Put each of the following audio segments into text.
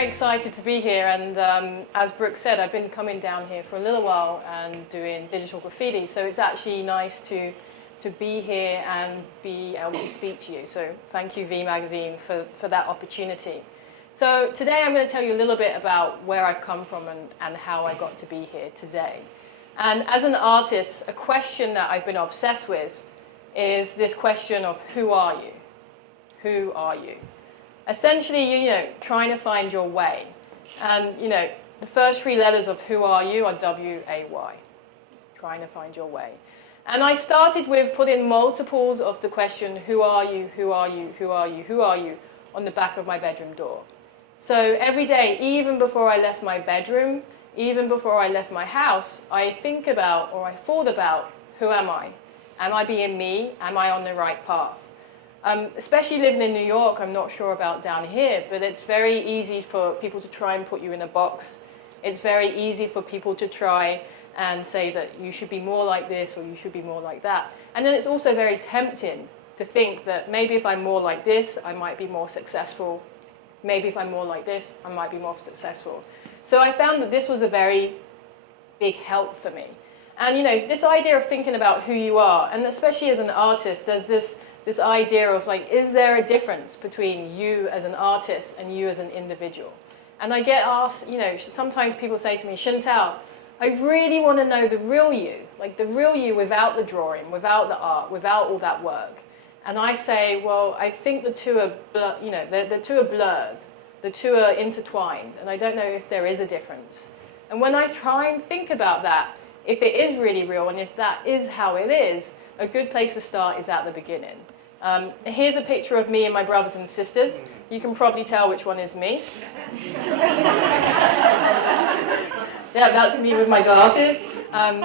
very excited to be here, and as Brooke said, I've been coming down here for a little while and doing digital graffiti, so it's actually nice to be here and be able to speak to you. So thank you, VIE Magazine, for that opportunity. So today I'm going to tell you a little bit about where I've come from and how I got to be here today. And as an artist, a question that I've been obsessed with is this question of who are you? Who are you? Essentially, trying to find your way. And, the first three letters of who are you are W-A-Y. Trying to find your way. And I started with putting multiples of the question, who are you, who are you, who are you, who are you, on the back of my bedroom door. So every day, even before I left my bedroom, even before I left my house, I think about, or I thought about, who am I? Am I being me? Am I on the right path? Especially living in New York, I'm not sure about down here, but it's very easy for people to try and put you in a box. It's very easy for people to try and say that you should be more like this or you should be more like that. And then it's also very tempting to think that maybe if I'm more like this, I might be more successful. Maybe if I'm more like this, I might be more successful. So I found that this was a very big help for me. And this idea of thinking about who you are, and especially as an artist, there's this idea of is there a difference between you as an artist and you as an individual? And I get asked, sometimes people say to me, Shantell, I really want to know the real you, the real you without the drawing, without the art, without all that work. And I say, well, I think the two are, the two are blurred, the two are intertwined, and I don't know if there is a difference. And when I try and think about that, if it is really real and if that is how it is, a good place to start is at the beginning. Here's a picture of me and my brothers and sisters. You can probably tell which one is me. Yeah, that's me with my glasses. And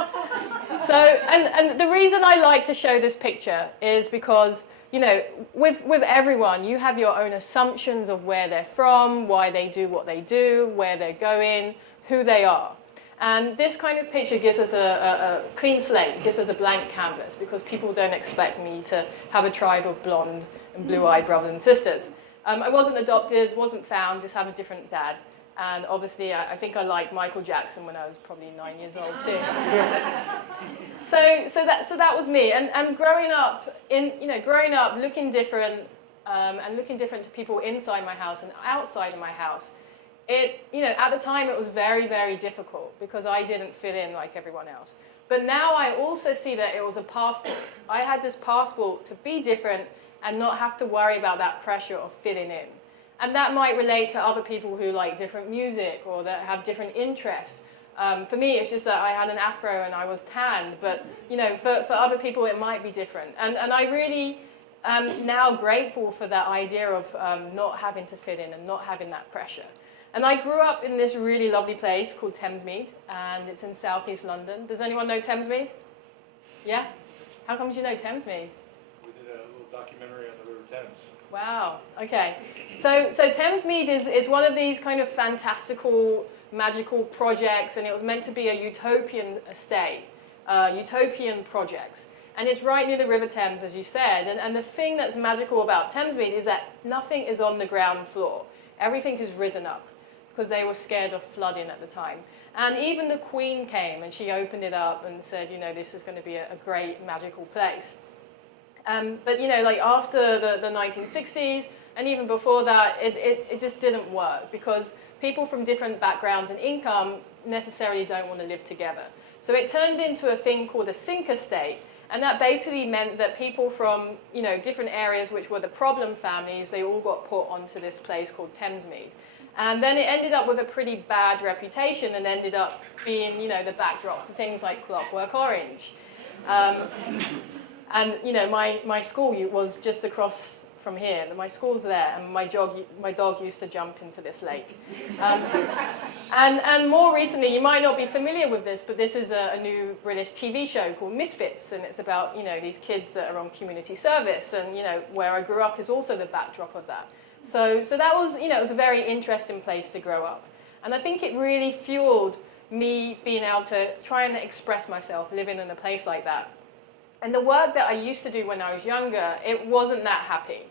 the reason I like to show this picture is because, with everyone, you have your own assumptions of where they're from, why they do what they do, where they're going, who they are. And this kind of picture gives us a clean slate, gives us a blank canvas, because people don't expect me to have a tribe of blonde and blue-eyed brothers and sisters. I wasn't adopted, wasn't found, just have a different dad. And obviously, I think I liked Michael Jackson when I was probably 9 years old too. So that was me. And growing up, looking different, and looking different to people inside my house and outside of my house. At the time it was very, very difficult because I didn't fit in like everyone else. But now I also see that it was a passport. I had this passport to be different and not have to worry about that pressure of fitting in. And that might relate to other people who like different music or that have different interests. For me, it's just that I had an afro and I was tanned, but for other people it might be different. And I really am now grateful for that idea of not having to fit in and not having that pressure. And I grew up in this really lovely place called Thamesmead, and it's in southeast London. Does anyone know Thamesmead? Yeah? How come you know Thamesmead? We did a little documentary on the River Thames. Wow, okay. So Thamesmead is one of these kind of fantastical, magical projects, and it was meant to be a utopian estate, utopian projects. And it's right near the River Thames, as you said. And the thing that's magical about Thamesmead is that nothing is on the ground floor. Everything has risen up, because they were scared of flooding at the time. And even the Queen came and she opened it up and said, this is going to be a great magical place. But after the 1960s and even before that, it just didn't work because people from different backgrounds and income necessarily don't want to live together. So it turned into a thing called a sink estate. And that basically meant that people from, different areas, which were the problem families, they all got put onto this place called Thamesmead. And then it ended up with a pretty bad reputation and ended up being, the backdrop for things like Clockwork Orange. And, my school was just across from here. My school's there, and my dog used to jump into this lake. And more recently, you might not be familiar with this, but this is a new British TV show called Misfits, and it's about, these kids that are on community service, and, where I grew up is also the backdrop of that. So that was, it was a very interesting place to grow up. And I think it really fueled me being able to try and express myself living in a place like that. And the work that I used to do when I was younger, it wasn't that happy.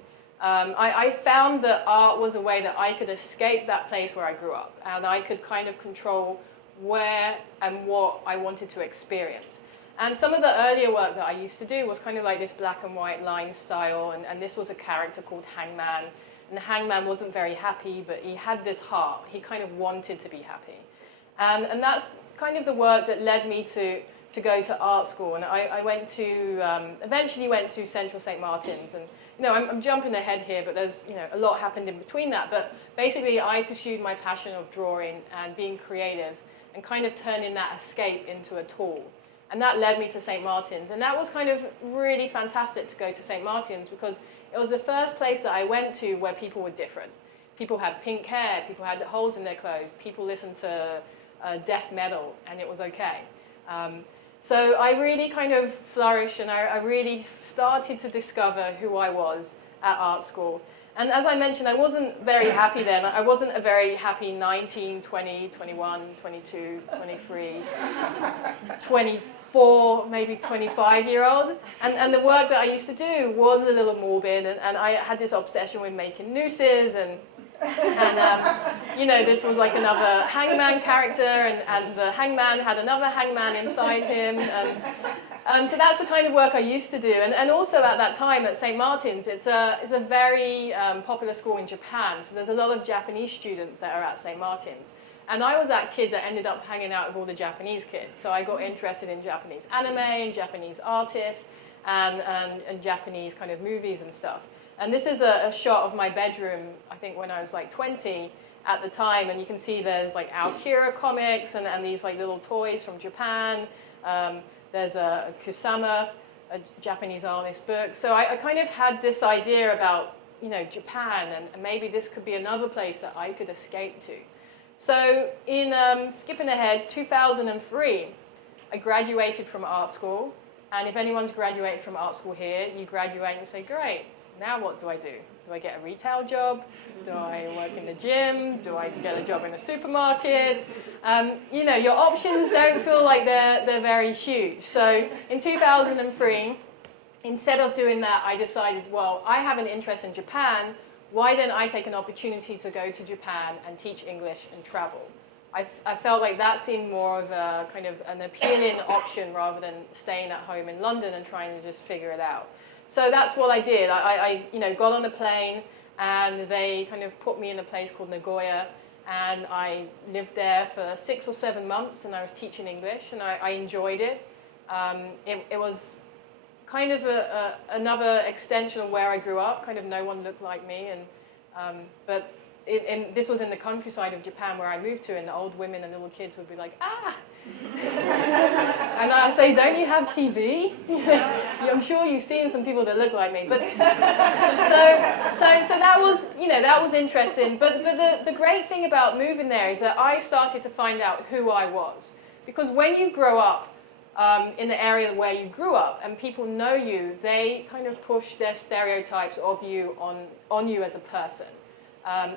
I found that art was a way that I could escape that place where I grew up, and I could kind of control where and what I wanted to experience. And some of the earlier work that I used to do was kind of like this black and white line style, and this was a character called Hangman. And Hangman wasn't very happy, but he had this heart. He kind of wanted to be happy. And that's kind of the work that led me to go to art school. And I went to, eventually went to Central St. Martin's. And, I'm jumping ahead here, but there's, a lot happened in between that. But basically, I pursued my passion of drawing and being creative and kind of turning that escape into a tool. And that led me to St. Martin's. And that was kind of really fantastic to go to St. Martin's because it was the first place that I went to where people were different. People had pink hair, people had holes in their clothes, people listened to death metal, and it was okay. So I really kind of flourished, and I really started to discover who I was at art school. And as I mentioned, I wasn't very happy then. I wasn't a very happy 19, 20, 21, 22, 23, 24, maybe 25-year-old. And the work that I used to do was a little morbid, and I had this obsession with making nooses, and this was like another hangman character, and the hangman had another hangman inside him. So that's the kind of work I used to do. And also at that time at St. Martin's, it's a very popular school in Japan. So there's a lot of Japanese students that are at St. Martin's. And I was that kid that ended up hanging out with all the Japanese kids. So I got interested in Japanese anime and Japanese artists and Japanese kind of movies and stuff. And this is a shot of my bedroom, I think when I was like 20 at the time. And you can see there's like Akira comics and these like little toys from Japan. There's a Kusama, a Japanese artist book. So I kind of had this idea about, Japan, and maybe this could be another place that I could escape to. So in, skipping ahead, 2003, I graduated from art school. And if anyone's graduated from art school here, you graduate and say, great, now what do I do? Do I get a retail job? Do I work in the gym? Do I get a job in a supermarket? Your options don't feel like they're very huge. So in 2003, instead of doing that, I decided, well, I have an interest in Japan. Why don't I take an opportunity to go to Japan and teach English and travel? I felt like that seemed more of a kind of an appealing option rather than staying at home in London and trying to just figure it out. So that's what I did. I got on a plane, and they kind of put me in a place called Nagoya, and I lived there for 6 or 7 months, and I was teaching English, and I enjoyed it. It was kind of another extension of where I grew up. Kind of no one looked like me, but this was in the countryside of Japan where I moved to, and the old women and little kids would be like, ah! And I say, don't you have TV? I'm sure you've seen some people that look like me. But so that was interesting. But the great thing about moving there is that I started to find out who I was. Because when you grow up in the area where you grew up and people know you, they kind of push their stereotypes of you on you as a person.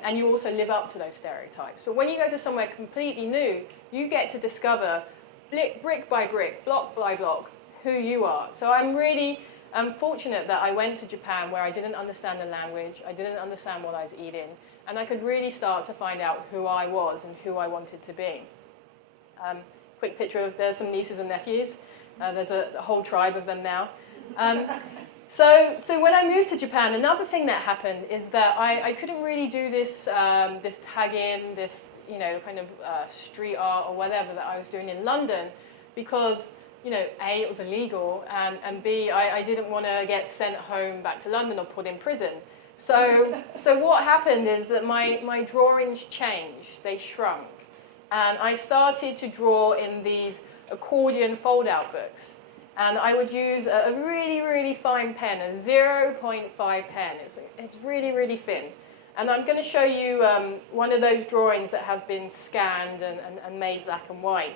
And you also live up to those stereotypes. But when you go to somewhere completely new, you get to discover brick by brick, block by block, who you are. So I'm really fortunate that I went to Japan where I didn't understand the language, I didn't understand what I was eating, and I could really start to find out who I was and who I wanted to be. Quick picture of, there's some nieces and nephews. There's a whole tribe of them now. So when I moved to Japan, another thing that happened is that I couldn't really do this tagging, this kind of street art or whatever that I was doing in London, because A, it was illegal, and B, I didn't want to get sent home back to London or put in prison. So what happened is that my drawings changed, they shrunk, and I started to draw in these accordion fold-out books. And I would use a really, really fine pen, a 0.5 pen. It's really, really thin. And I'm going to show you one of those drawings that have been scanned and made black and white.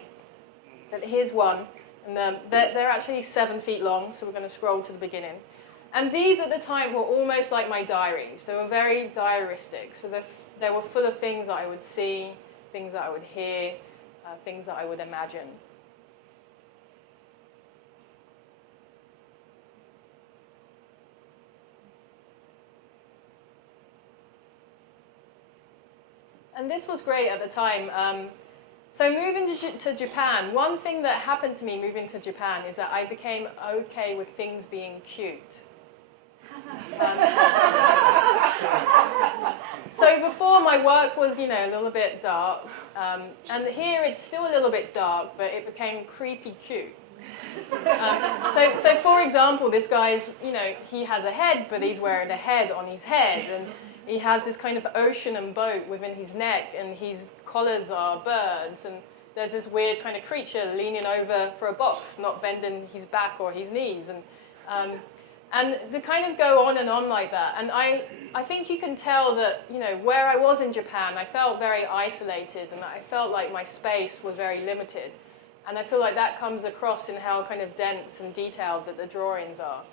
But here's one. And they're actually 7 feet long, so we're going to scroll to the beginning. And these at the time were almost like my diaries. They were very diaristic. So they were full of things that I would see, things that I would hear, things that I would imagine. And this was great at the time. So moving to Japan, one thing that happened to me moving to Japan is that I became okay with things being cute. So before, my work was, you know, a little bit dark, and here it's still a little bit dark, but it became creepy cute. So for example, this guy's, you know, he has a head, but he's wearing a head on his head, and he has this kind of ocean and boat within his neck, and his collars are birds, and there's this weird kind of creature leaning over for a box, not bending his back or his knees, and they kind of go on and on like that. And I think you can tell that, you know, where I was in Japan, I felt very isolated, and I felt like my space was very limited. And I feel like that comes across in how kind of dense and detailed that the drawings are.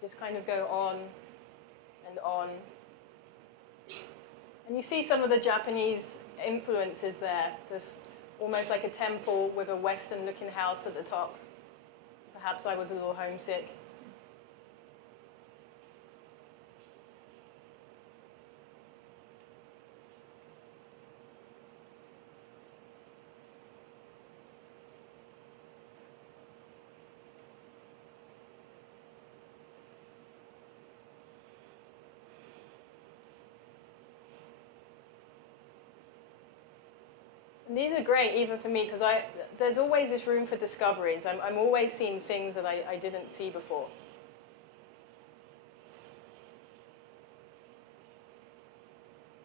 Just kind of go on and on. And you see some of the Japanese influences there. There's almost like a temple with a Western-looking house at the top. Perhaps I was a little homesick. And these are great even for me because there's always this room for discoveries. I'm always seeing things that I didn't see before.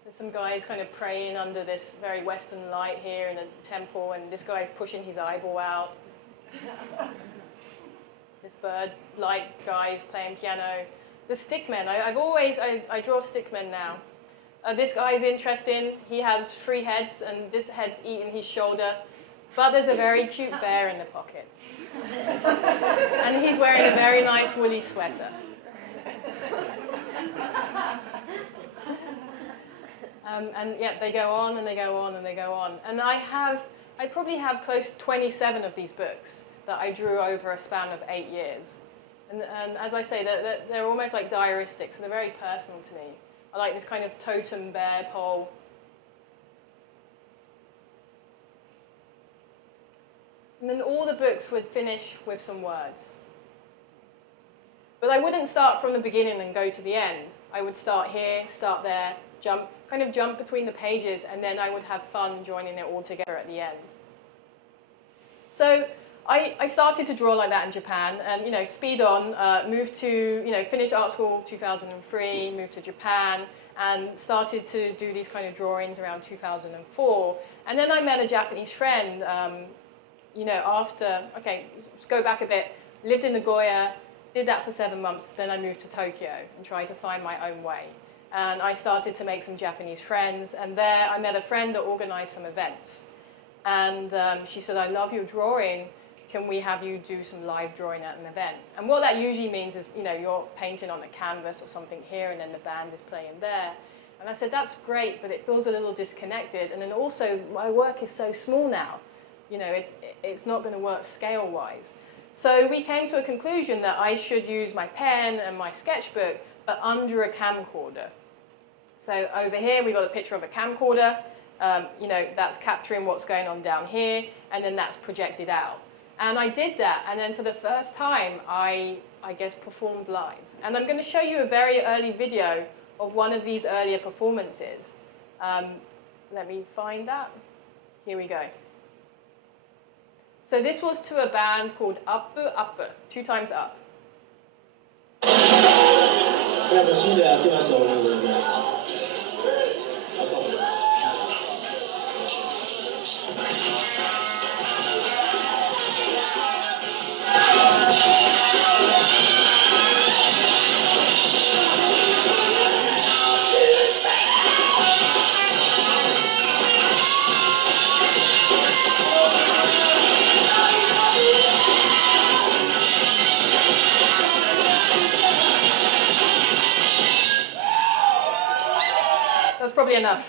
There's some guys kind of praying under this very Western light here in a temple, and this guy's pushing his eyeball out. This bird-like guy is playing piano. The stickmen, I draw stickmen now. This guy's interesting. He has 3 heads, and this head's eating his shoulder. But there's a very cute bear in the pocket. And he's wearing a very nice woolly sweater. And yeah, they go on and they go on and they go on. And I probably have close to 27 of these books that I drew over a span of 8 years. And as I say, they're almost like diaristics, and they're very personal to me. I like this kind of totem bear pole. And then all the books would finish with some words. But I wouldn't start from the beginning and go to the end. I would start here, start there, jump between the pages, and then I would have fun joining it all together at the end. So I started to draw like that in Japan, and, you know, speed on, moved to, you know, finished art school 2003, moved to Japan, and started to do these kind of drawings around 2004. And then I met a Japanese friend, you know, after, okay, let's go back a bit, lived in Nagoya, did that for 7 months, then I moved to Tokyo and tried to find my own way. And I started to make some Japanese friends, and there I met a friend that organized some events. And she said, I love your drawing. Can we have you do some live drawing at an event? And what that usually means is, you know, you're painting on a canvas or something here, and then the band is playing there. And I said, that's great, but it feels a little disconnected. And then also, my work is so small now. You know, it's not going to work scale-wise. So we came to a conclusion that I should use my pen and my sketchbook, but under a camcorder. So over here, we got a picture of a camcorder. You know, that's capturing what's going on down here, and then that's projected out. And I did that, and then for the first time, I guess, performed live. And I'm going to show you a very early video of one of these earlier performances. Let me find that. Here we go. So this was to a band called Up, 2 times Up. 皆さん、新でやってました。お願いします。That's probably enough.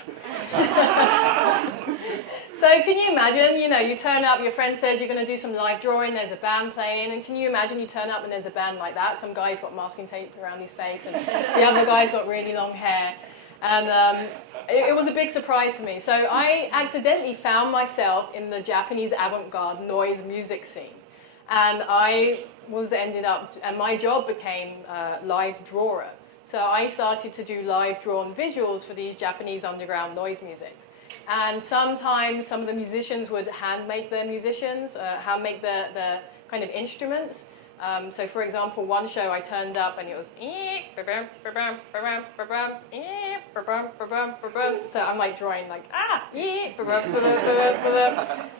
So can you imagine, you know, you turn up, your friend says you're going to do some live drawing, there's a band playing, and can you imagine you turn up and there's a band like that? Some guy's got masking tape around his face, and the other guy's got really long hair. And it was a big surprise to me. So I accidentally found myself in the Japanese avant-garde noise music scene. And I ended up, and my job became live drawer. So I started to do live drawn visuals for these Japanese underground noise music. And sometimes some of the musicians would hand make their hand make the kind of instruments. So for example, one show I turned up and it was so I'm like drawing like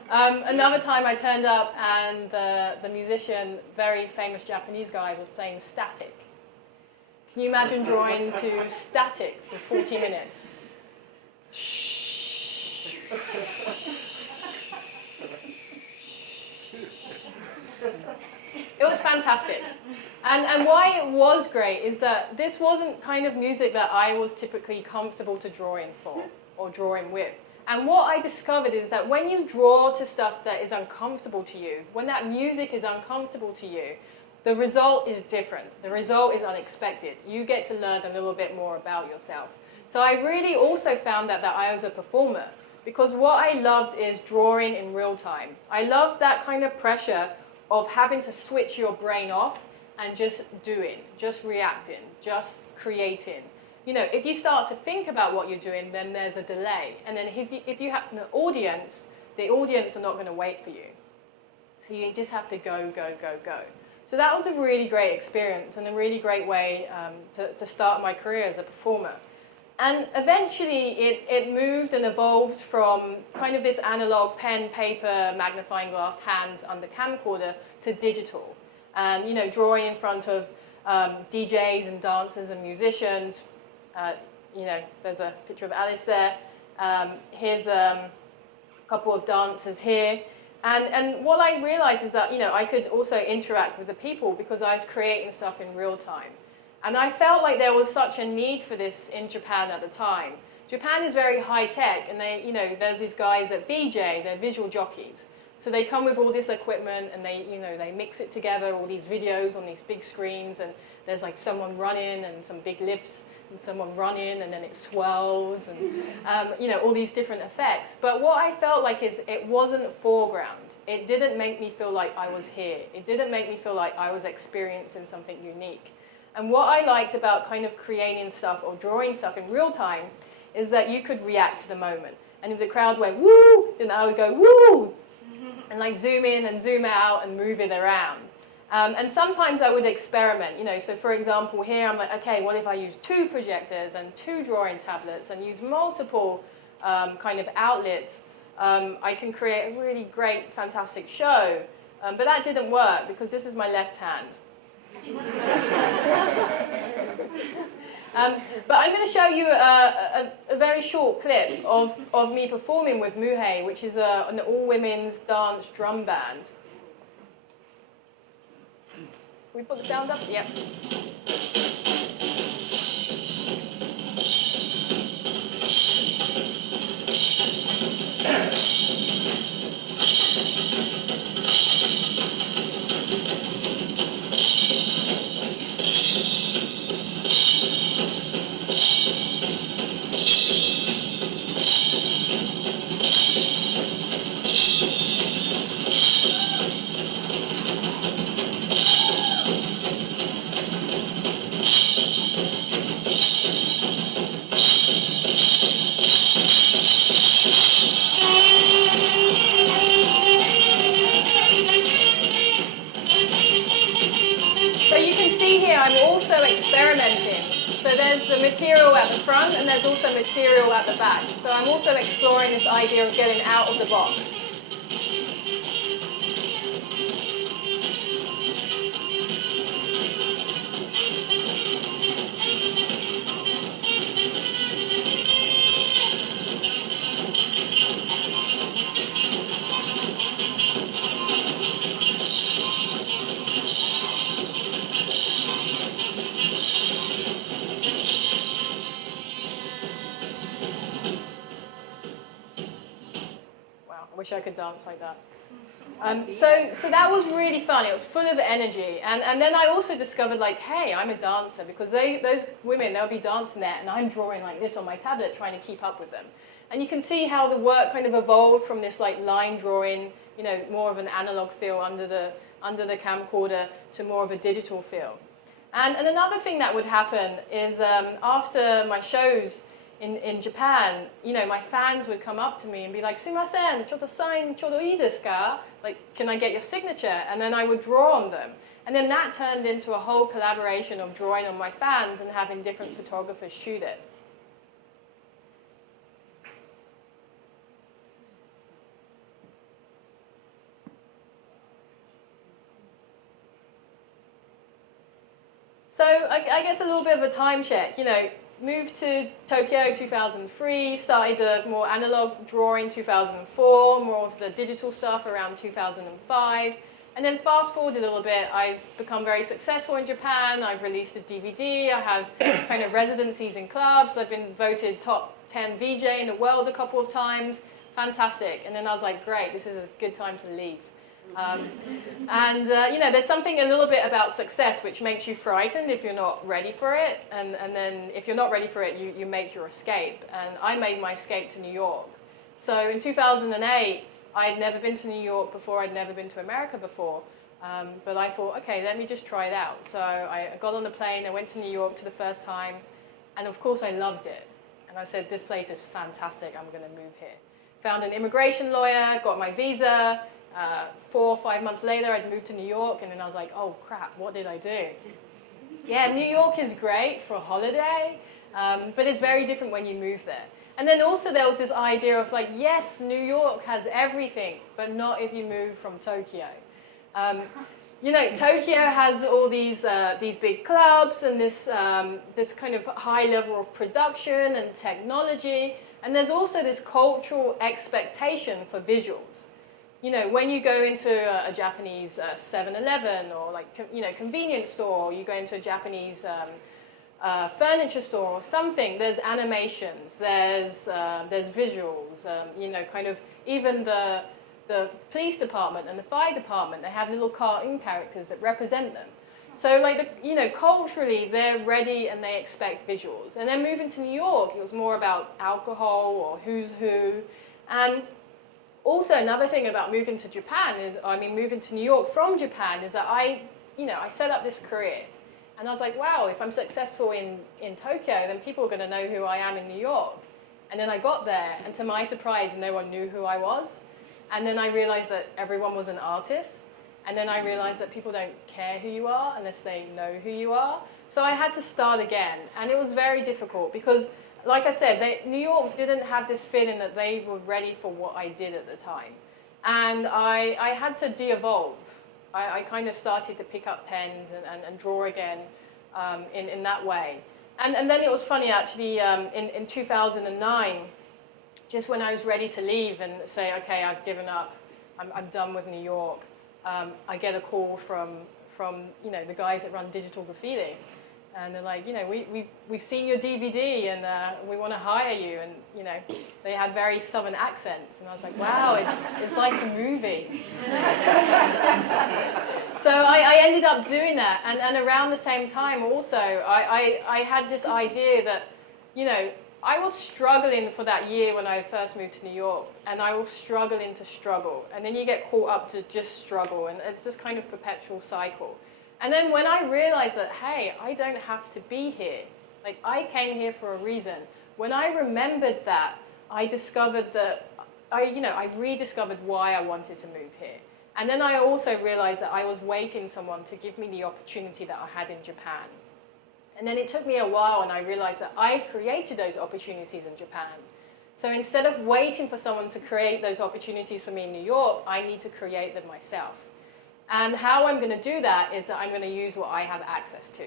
another time I turned up and the musician, very famous Japanese guy, was playing static. Can you imagine drawing to static for 40 minutes? It was fantastic. And why it was great is that this wasn't kind of music that I was typically comfortable to drawing for or drawing with. And what I discovered is that when you draw to stuff that is uncomfortable to you, when that music is uncomfortable to you, the result is different. The result is unexpected. You get to learn a little bit more about yourself. So I really also found that I was a performer, because what I loved is drawing in real time. I loved that kind of pressure of having to switch your brain off and just doing, just reacting, just creating. You know, if you start to think about what you're doing, then there's a delay. And then if you have an audience, the audience are not going to wait for you. So you just have to go, go, go, go. So that was a really great experience and a really great way to start my career as a performer. And eventually it moved and evolved from kind of this analog pen, paper, magnifying glass, hands under camcorder to digital. And, you know, drawing in front of DJs and dancers and musicians. You know, there's a picture of Alys there. Here's a couple of dancers here. And what I realized is that, you know, I could also interact with the people because I was creating stuff in real time. And I felt like there was such a need for this in Japan at the time. Japan is very high tech, and they, you know, there's these guys at VJ, they're visual jockeys. So they come with all this equipment and they, you know, they mix it together, all these videos on these big screens, and there's like someone running and some big lips and someone running, and then it swells and, you know, all these different effects. But what I felt like is it wasn't foreground. It didn't make me feel like I was here. It didn't make me feel like I was experiencing something unique. And what I liked about kind of creating stuff or drawing stuff in real time is that you could react to the moment. And if the crowd went, woo, then I would go, woo, and like zoom in and zoom out and move it around. And sometimes I would experiment, you know, so for example, here I'm like, okay, what if I use 2 projectors and 2 drawing tablets and use multiple kind of outlets? I can create a really great, fantastic show. But that didn't work because this is my left hand. But I'm going to show you a very short clip of me performing with Muhei, which is an all-women's dance drum band. Can we put the sound up? Yep. So there's the material at the front and there's also material at the back. So I'm also exploring this idea of getting out of the box. I wish I could dance like that. So that was really fun. It was full of energy. And then I also discovered, like, hey, I'm a dancer, because those women, they'll be dancing there, and I'm drawing like this on my tablet, trying to keep up with them. And you can see how the work kind of evolved from this like line drawing, you know, more of an analog feel under the camcorder to more of a digital feel. And another thing that would happen is after my shows in Japan, you know, my fans would come up to me and be like, "Sumimasen, chotto sign chodo ii desu ka?" Like, can I get your signature? And then I would draw on them. And then that turned into a whole collaboration of drawing on my fans and having different photographers shoot it. So I guess a little bit of a time check, you know, moved to Tokyo 2003, started the more analog drawing 2004, more of the digital stuff around 2005. And then fast forward a little bit, I've become very successful in Japan. I've released a DVD. I have kind of residencies in clubs. I've been voted top 10 VJ in the world a couple of times. Fantastic. And then I was like, great, this is a good time to leave. You know, there's something a little bit about success which makes you frightened if you're not ready for it. And then if you're not ready for it, you make your escape. And I made my escape to New York. So in 2008, I had never been to New York before. I'd never been to America before. But I thought, okay, let me just try it out. So I got on the plane. I went to New York for the first time. And of course, I loved it. And I said, this place is fantastic. I'm going to move here. Found an immigration lawyer, got my visa. 4 or 5 months later, I'd moved to New York, and then I was like, oh, crap, what did I do? Yeah, New York is great for a holiday, but it's very different when you move there. And then also there was this idea of like, yes, New York has everything, but not if you move from Tokyo. You know, Tokyo has all these big clubs and this kind of high level of production and technology, and there's also this cultural expectation for visuals. You know, when you go into a Japanese 7-Eleven or like, you know, convenience store, or you go into a Japanese furniture store or something, there's animations, there's visuals, you know, kind of even the police department and the fire department, they have little cartoon characters that represent them. So like, you know, culturally they're ready and they expect visuals. And then moving to New York, it was more about alcohol or who's who. And also, another thing about moving to Japan is, I mean, moving to New York from Japan is that I set up this career. And I was like, wow, if I'm successful in Tokyo, then people are going to know who I am in New York. And then I got there, and to my surprise, no one knew who I was. And then I realized that everyone was an artist. And then I realized that people don't care who you are unless they know who you are. So I had to start again. And it was very difficult because, like I said, New York didn't have this feeling that they were ready for what I did at the time. And I had to de-evolve. I kind of started to pick up pens and draw again in that way. And then it was funny, actually, in 2009, just when I was ready to leave and say, okay, I've given up, I'm done with New York, I get a call from you know, the guys that run Digital Graffiti. And they're like, you know, we've seen your DVD and we want to hire you. And, you know, they had very southern accents. And I was like, wow, it's like a movie. So I ended up doing that. And around the same time also, I had this idea that, you know, I was struggling for that year when I first moved to New York. And I was struggling to struggle. And then you get caught up to just struggle. And it's this kind of perpetual cycle. And then when I realized that, hey, I don't have to be here. Like, I came here for a reason. When I remembered that, I discovered that, I rediscovered why I wanted to move here. And then I also realized that I was waiting someone to give me the opportunity that I had in Japan. And then it took me a while, and I realized that I created those opportunities in Japan. So instead of waiting for someone to create those opportunities for me in New York, I need to create them myself. And how I'm going to do that is that I'm going to use what I have access to.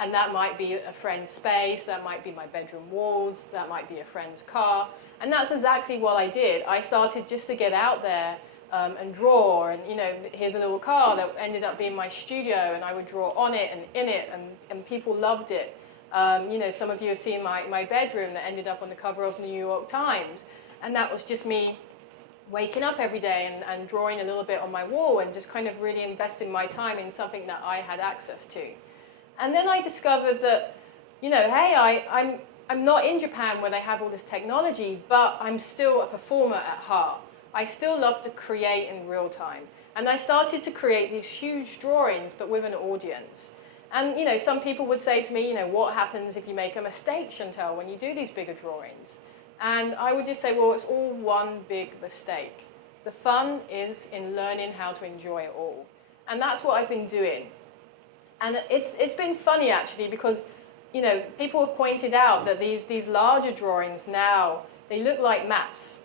And that might be a friend's space, that might be my bedroom walls, that might be a friend's car. And that's exactly what I did. I started just to get out there and draw. And, you know, here's a little car that ended up being my studio, and I would draw on it and in it, and people loved it. You know, some of you have seen my bedroom that ended up on the cover of the New York Times. And that was just me waking up every day and drawing a little bit on my wall and just kind of really investing my time in something that I had access to. And then I discovered that, you know, hey, I'm not in Japan where they have all this technology, but I'm still a performer at heart. I still love to create in real time. And I started to create these huge drawings, but with an audience. And, you know, some people would say to me, you know, what happens if you make a mistake, Shantell, when you do these bigger drawings? And I would just say, well, it's all one big mistake. The fun is in learning how to enjoy it all. And that's what I've been doing. And it's been funny, actually, because, you know, people have pointed out that these larger drawings now, they look like maps.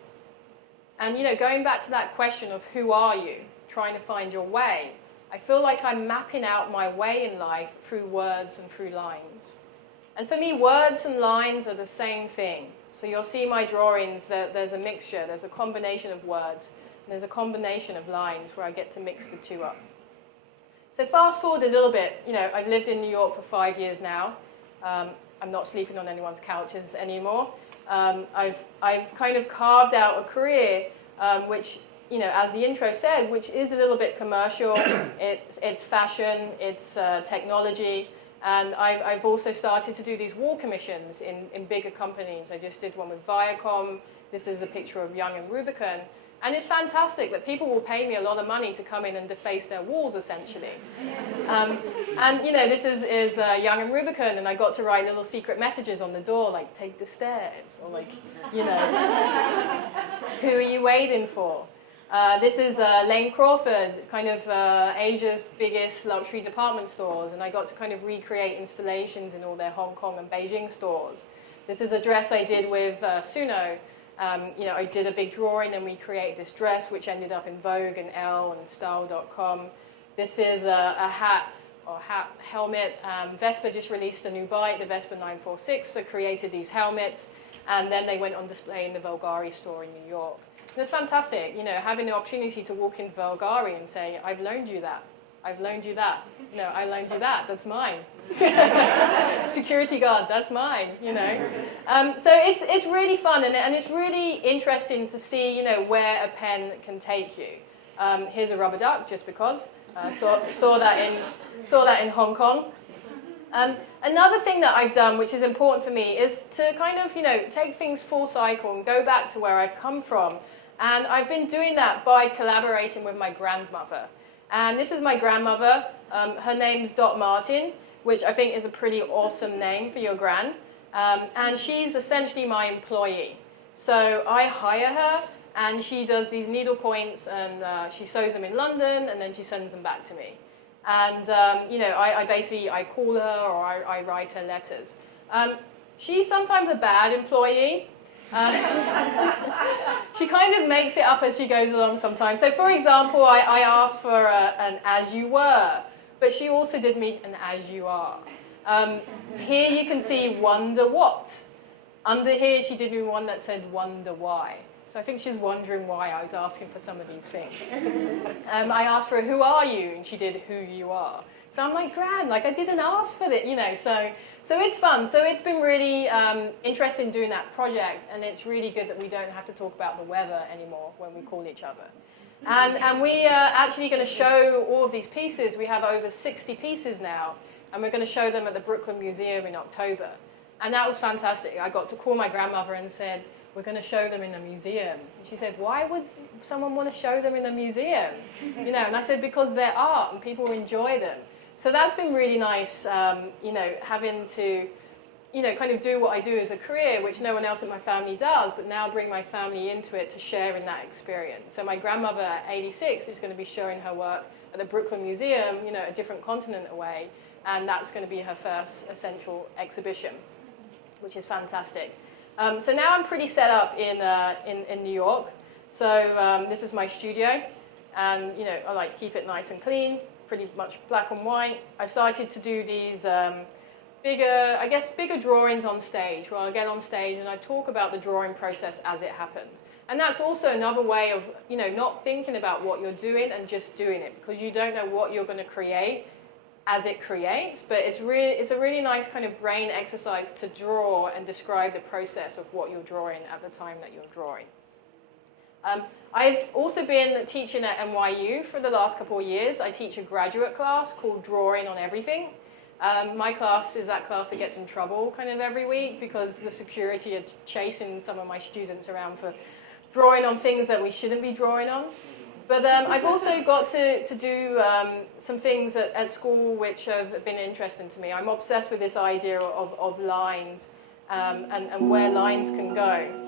And, you know, going back to that question of who are you, trying to find your way, I feel like I'm mapping out my way in life through words and through lines. And for me, words and lines are the same thing. So you'll see my drawings that there's a mixture, there's a combination of words, and there's a combination of lines where I get to mix the two up. So fast forward a little bit, you know, I've lived in New York for 5 years now. I'm not sleeping on anyone's couches anymore. I've kind of carved out a career which, you know, as the intro said, which is a little bit commercial. It's fashion, it's technology, and I've also started to do these wall commissions in bigger companies. I just did one with Viacom. This is a picture of Young and Rubicon. And it's fantastic that people will pay me a lot of money to come in and deface their walls, essentially. And, you know, this is Young and Rubicon, and I got to write little secret messages on the door, like, take the stairs, or like, you know, who are you waiting for? This is Lane Crawford, kind of Asia's biggest luxury department stores, and I got to kind of recreate installations in all their Hong Kong and Beijing stores. This is a dress I did with Suno. You know, I did a big drawing and we created this dress which ended up in Vogue and Elle and Style.com. This is a helmet. Vespa just released a new bike, the Vespa 946, so created these helmets, and then they went on display in the Bulgari store in New York. And it's fantastic, you know, having the opportunity to walk into Bulgari and say, I've loaned you that. I've loaned you that. No, I loaned you that. That's mine. Security guard, that's mine, you know. So it's really fun, and it's really interesting to see, you know, where a pen can take you. Here's a rubber duck, just because. Saw that in Hong Kong. Another thing that I've done, which is important for me, is to kind of, you know, take things full cycle and go back to where I've come from. And I've been doing that by collaborating with my grandmother. And this is my grandmother. Her name's Dot Martin, which I think is a pretty awesome name for your gran. And she's essentially my employee. So I hire her, and she does these needle points, and she sews them in London, and then she sends them back to me. And, you know, I call her, or I write her letters. She's sometimes a bad employee. She kind of makes it up as she goes along sometimes. So, for example, I asked for an as you were, but she also did me an as you are. Here you can see wonder what. Under here, she did me one that said wonder why. So I think she's wondering why I was asking for some of these things. I asked for a who are you, and she did who you are. So I'm like, grand, like I didn't ask for it, you know. So it's fun. So it's been really interesting doing that project, and it's really good that we don't have to talk about the weather anymore when we call each other. And we are actually going to show all of these pieces. We have over 60 pieces now, and we're going to show them at the Brooklyn Museum in October. And that was fantastic. I got to call my grandmother and said, we're going to show them in a museum. And she said, why would someone want to show them in a museum? You know, and I said, because they're art and people enjoy them. So that's been really nice, you know, having to, you know, kind of do what I do as a career, which no one else in my family does, but now bring my family into it to share in that experience. So my grandmother at 86 is going to be showing her work at the Brooklyn Museum, you know, a different continent away, and that's going to be her first essential exhibition, which is fantastic. So now I'm pretty set up in New York. So this is my studio, and, you know, I like to keep it nice and clean, pretty much black and white. I've started to do these bigger drawings on stage, where I get on stage and I talk about the drawing process as it happens. And that's also another way of, you know, not thinking about what you're doing and just doing it, because you don't know what you're going to create as it creates, but it's a really nice kind of brain exercise to draw and describe the process of what you're drawing at the time that you're drawing. I've also been teaching at NYU for the last couple of years. I teach a graduate class called Drawing on Everything. My class is that class that gets in trouble kind of every week because the security are chasing some of my students around for drawing on things that we shouldn't be drawing on. But I've also got to do some things at school which have been interesting to me. I'm obsessed with this idea of lines and where lines can go.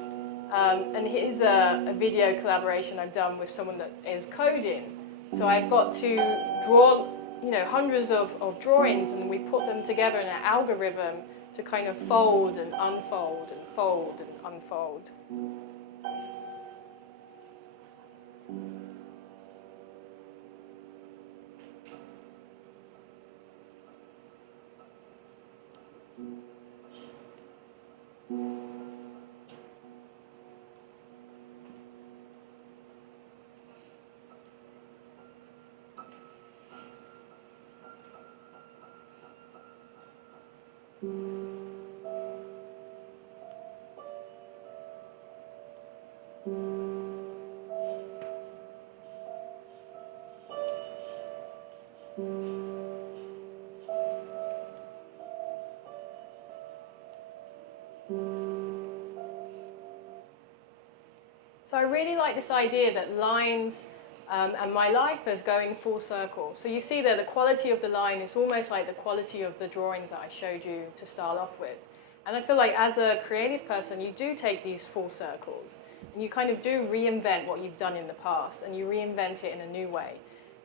And here's a video collaboration I've done with someone that is coding. So I've got to draw, hundreds of drawings, and we put them together in an algorithm to kind of fold and unfold and fold and unfold. So I really like this idea that lines and my life of going full circle. So you see that the quality of the line is almost like the quality of the drawings that I showed you to start off with. And I feel like as a creative person, you do take these full circles and you kind of do reinvent what you've done in the past, and you reinvent it in a new way.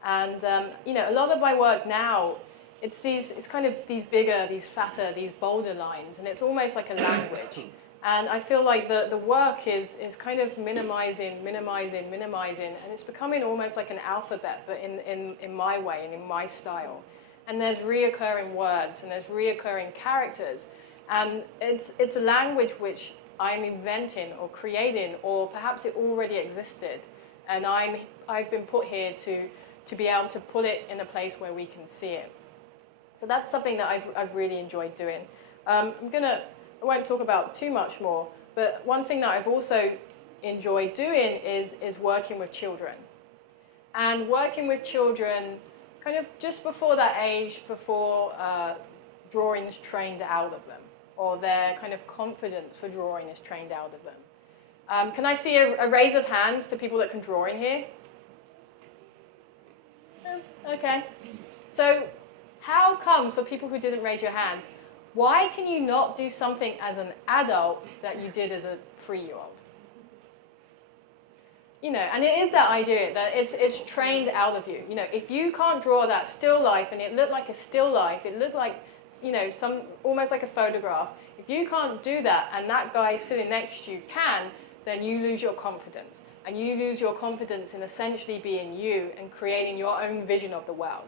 And a lot of my work now, it's kind of these bigger, these fatter, these bolder lines, and it's almost like a language. And I feel like the work is kind of minimizing, and it's becoming almost like an alphabet, but in my way and in my style. And there's reoccurring words, and there's reoccurring characters. And it's a language which I'm inventing or creating, or perhaps it already existed. And I've been put here to be able to put it in a place where we can see it. So that's something that I've really enjoyed doing. I won't talk about too much more, but one thing that I've also enjoyed doing is working with children. And working with children kind of just before that age, before drawing is trained out of them, or their kind of confidence for drawing is trained out of them. Can I see a raise of hands to people that can draw in here? Okay. So how comes, for people who didn't raise your hands, why can you not do something as an adult that you did as a 3-year-old? And it is that idea that it's trained out of you. If you can't draw that still life, and it looked like a still life, it looked like, almost like a photograph. If you can't do that, and that guy sitting next to you can, then you lose your confidence. And you lose your confidence in essentially being you and creating your own vision of the world.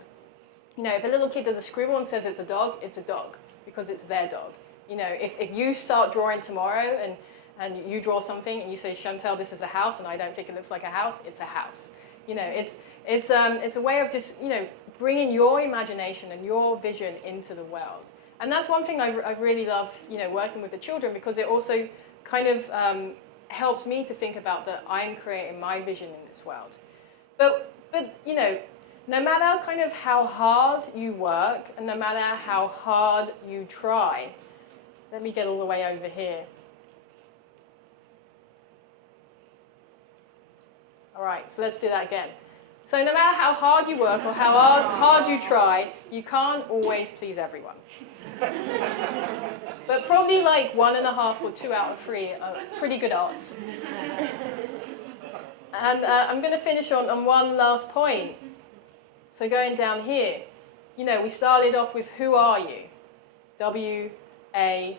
If a little kid does a scribble and says it's a dog, because it's their dog. If you start drawing tomorrow and you draw something and you say, Shantell, this is a house, and I don't think it looks like a house, it's a house. It's a way of just, bringing your imagination and your vision into the world. And that's one thing I really love, working with the children, because it also kind of helps me to think about that I'm creating my vision in this world. But no matter kind of how hard you work, and no matter how hard you try, let me get all the way over here. All right, so let's do that again. So no matter how hard you work or how hard you try, you can't always please everyone. But probably like 1.5 or 2 out of 3 are pretty good odds. And I'm going to finish on one last point. So going down here, we started off with who are you? W-A-Y,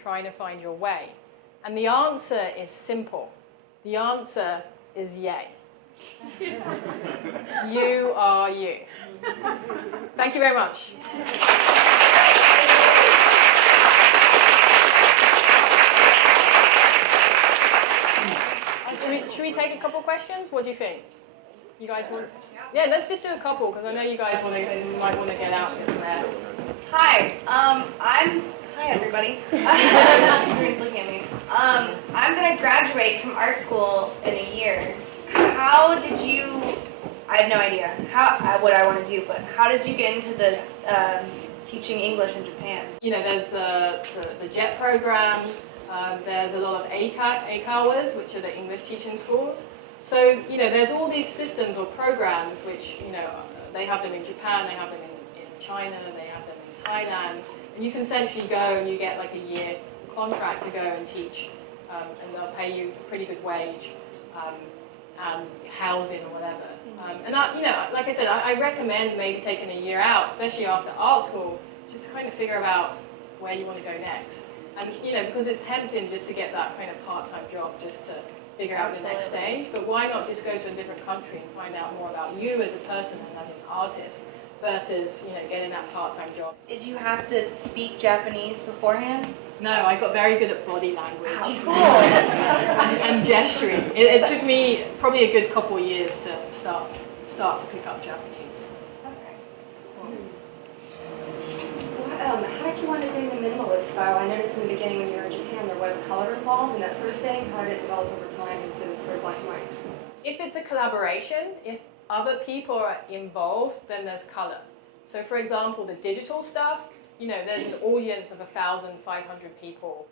trying to find your way. And the answer is simple. The answer is yay. You are you. Thank you very much. Should we take a couple questions? What do you think? You guys want? Yeah, let's just do a couple, because I know you guys might want to get out and get some air. Hi, hi everybody. Everyone's looking at me. I'm going to graduate from art school in a year. How did you, I have no idea what I want to do, but how did you get into the teaching English in Japan? You know, there's the JET program, there's a lot of AICAWAs, which are the English teaching schools. So, you know, there's all these systems or programs which, you know, they have them in Japan, they have them in China, they have them in Thailand. And you can essentially go and you get like a year contract to go and teach, and they'll pay you a pretty good wage and housing or whatever. And you know, like I said, I recommend maybe taking a year out, especially after art school, just to kind of figure out where you want to go next. And you know, because it's tempting just to get that kind of part-time job just to figure out the next stage. But why not just go to a different country and find out more about you as a person and as an artist versus, you know, getting that part-time job. Did you have to speak Japanese beforehand? No, I got very good at body language. How cool. and gesturing. It took me probably a good couple of years to start to pick up Japanese. Okay. Well, how did you want to do the minimalist style? I noticed in the beginning when you were in Japan there was color involved and that sort of thing. How did it develop over time into sort of black and white? If it's a collaboration, if other people are involved, then there's color. So for example, the digital stuff, you know, there's an audience of 1,500 people.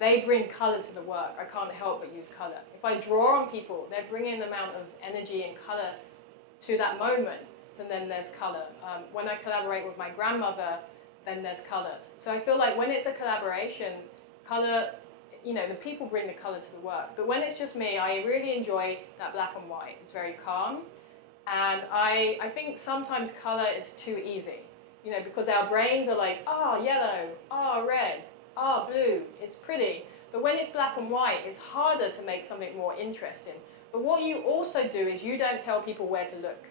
They bring color to the work. I can't help but use color. If I draw on people, they're bringing an amount of energy and color to that moment. So then there's color. When I collaborate with my grandmother, then there's color. So I feel like when it's a collaboration, color, you know, the people bring the color to the work. But when it's just me, I really enjoy that black and white. It's very calm. And I think sometimes color is too easy. You know, because our brains are like, oh, yellow, oh, red, oh, blue. It's pretty. But when it's black and white, it's harder to make something more interesting. But what you also do is you don't tell people where to look.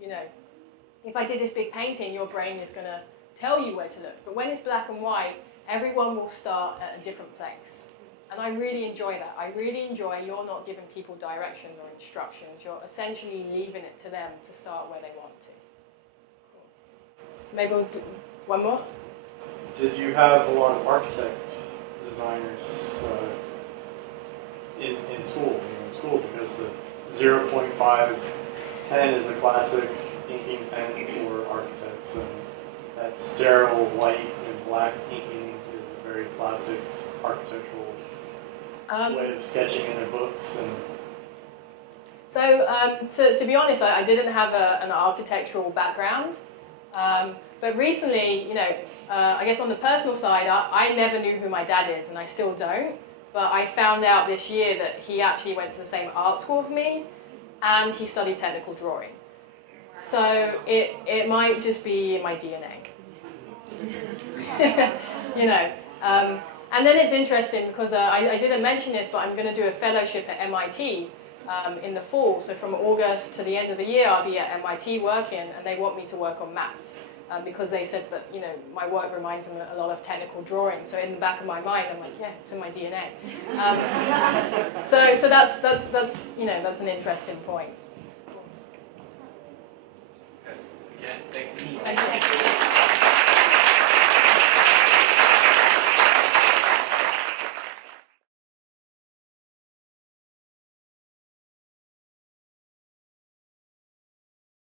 You know, if I did this big painting, your brain is going to tell you where to look. But when it's black and white, everyone will start at a different place. And I really enjoy that. I really enjoy you're not giving people directions or instructions. You're essentially leaving it to them to start where they want to. So maybe we'll do one more. Did you have a lot of architect designers in school? Because the 0.5 pen is a classic inking pen for architects, and that sterile white and black inking is a very classic architectural way of sketching in their books. And so to be honest, I didn't have an architectural background. But recently, you know, I guess on the personal side, I never knew who my dad is, and I still don't. But I found out this year that he actually went to the same art school with me, and he studied technical drawing. So it might just be in my DNA. You know. And then it's interesting because I didn't mention this, but I'm going to do a fellowship at MIT in the fall. So from August to the end of the year, I'll be at MIT working, and they want me to work on maps. Because they said that, you know, my work reminds them a lot of technical drawing. So in the back of my mind, I'm like, yeah, it's in my DNA. So that's you know, that's an interesting point.